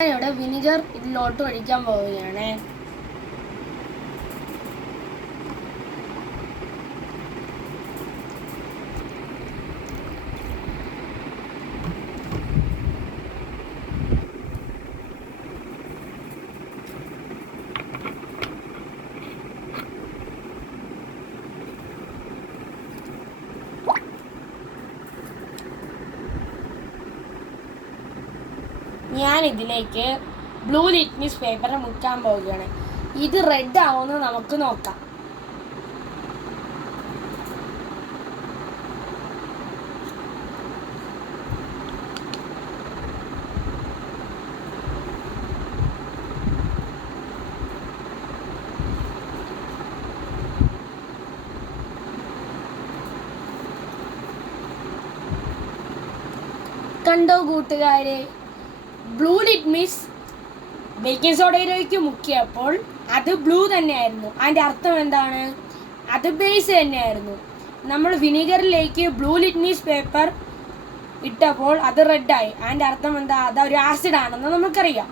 ഞാനിവിടെ വിനിഗർ ഇതിലോട്ട് ഒഴിക്കാൻ പോവുകയാണ്. ഞാൻ ഇതിലേക്ക് ബ്ലൂ ലിറ്റ്മസ് പേപ്പർ മുക്കാൻ പോവുകയാണ്. ഇത് റെഡ് ആവുമെന്ന് നമുക്ക് നോക്കാം. കണ്ടോ കൂട്ടുകാരെ, ബ്ലൂ ലിറ്റ്മസ് ബേക്കിംഗ് സോഡയിലേക്ക് മുക്കിയപ്പോൾ അത് ബ്ലൂ തന്നെയായിരുന്നു. അതിൻ്റെ അർത്ഥം എന്താണ്? അത് ബേസ് തന്നെയായിരുന്നു. നമ്മൾ വിനീഗറിലേക്ക് ബ്ലൂ ലിറ്റ്മസ് പേപ്പർ ഇട്ടപ്പോൾ അത് റെഡായി. അതിൻ്റെ അർത്ഥം എന്താ? അതൊരു ആസിഡ് ആണെന്ന് നമുക്കറിയാം.